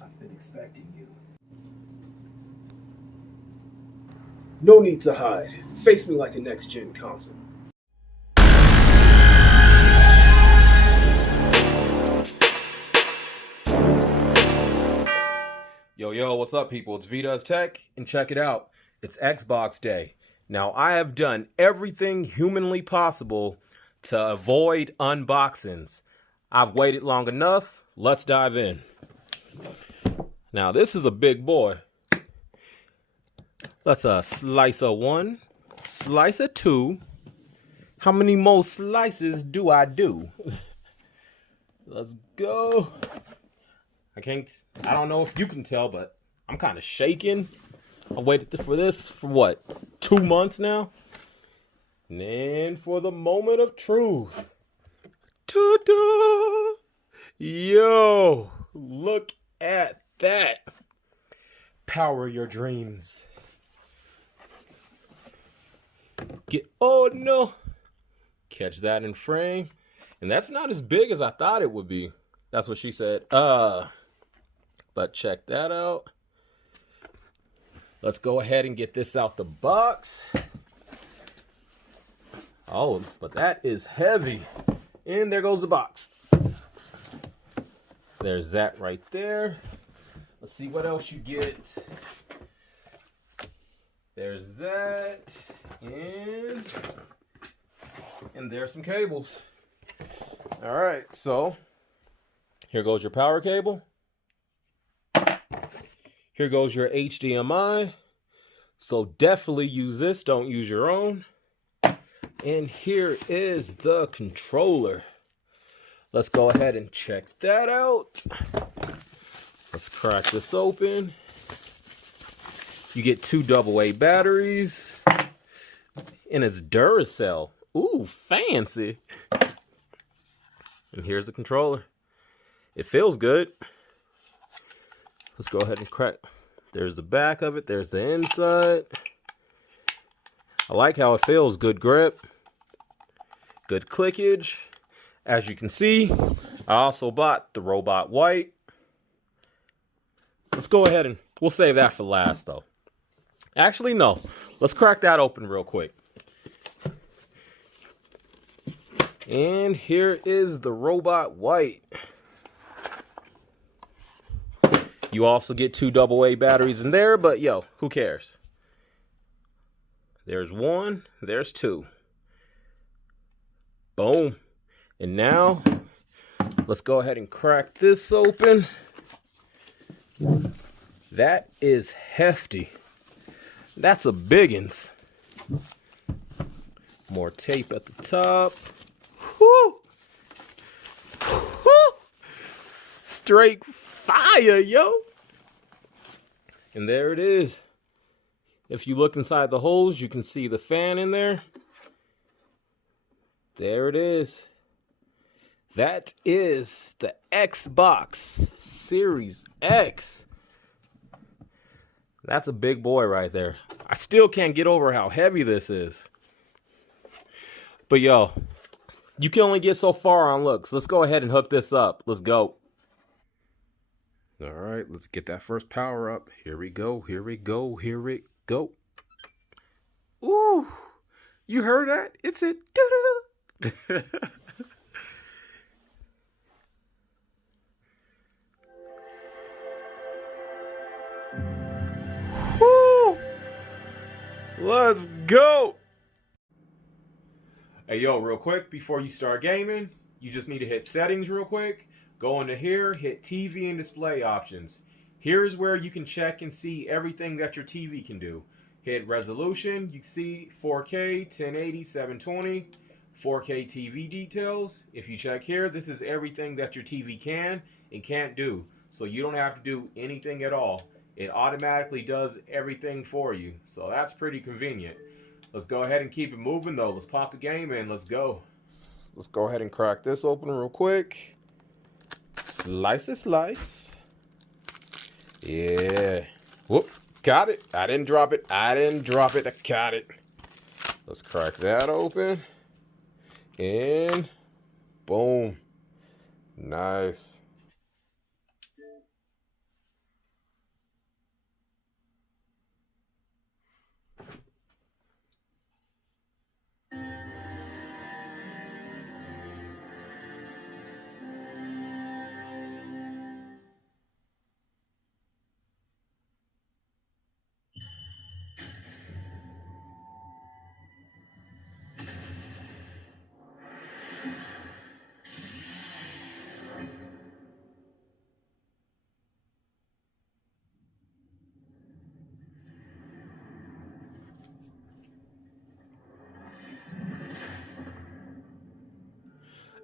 I've been expecting you. No need to hide. Face me like a next-gen console. Yo, what's up, people? It's vdoestech, and check it out. It's Xbox Day. Now, I have done everything humanly possible to avoid unboxings. I've waited long enough. Let's dive in. Now, this is a big boy. That's a slice of one, slice of two. How many more slices do I do? Let's go. I don't know if you can tell, but I'm kind of shaking. I waited for this for what, 2 months now? And then for the moment of truth. Ta-da! Yo, look at that. Power your dreams. Oh no. Catch that in frame. And that's not as big as I thought it would be. That's what she said. But check that out. Let's go ahead and get this out the box. Oh, but that is heavy. And there goes the box. There's that right there. Let's see what else you get. There's that. And there's some cables. All right, so here goes your power cable. Here goes your HDMI. So definitely use this, don't use your own. And here is the controller. Let's go ahead and check that out. Let's crack this open. You get 2 AA batteries. And it's Duracell. Ooh, fancy. And here's the controller. It feels good. Let's go ahead and crack. There's the back of it. There's the inside. I like how it feels. Good grip. Good clickage. As you can see, I also bought the robot white. Let's go ahead and we'll save that for last though. Actually, no. Let's crack that open real quick. And here is the robot white. You also get 2 AA batteries in there, but yo, who cares? There's 1, there's 2. Boom. And now, let's go ahead and crack this open. That is hefty. That's a biggins. More tape at the top. Woo! Woo! Straight fire, yo. And there it is. If you look inside the holes, you can see the fan in there. There it is. That is the Xbox Series X. That's a big boy right there. I still can't get over how heavy this is. But yo, you can only get so far on looks. Let's go ahead and hook this up. Let's go. All right, let's get that first power up. Here we go, here we go, here we go. Ooh, you heard that? It's a doo-doo. Woo! Let's go. Hey, yo, real quick, before you start gaming, you just need to hit settings real quick. Go into here, hit TV and display options. Here's where you can check and see everything that your TV can do. Hit resolution, you can see 4K, 1080, 720, 4K TV details. If you check here, this is everything that your TV can and can't do. So you don't have to do anything at all. It automatically does everything for you. So that's pretty convenient. Let's go ahead and keep it moving though. Let's pop the game in. Let's go. Let's go ahead and crack this open real quick. Slice it, slice. Yeah. Whoop. Got it. I didn't drop it. I didn't drop it. I got it. Let's crack that open. And boom. Nice.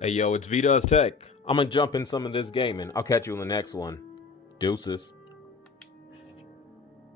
Hey yo, it's vdoestech. I'm gonna jump in some of this gaming. I'll catch you in the next one. Deuces.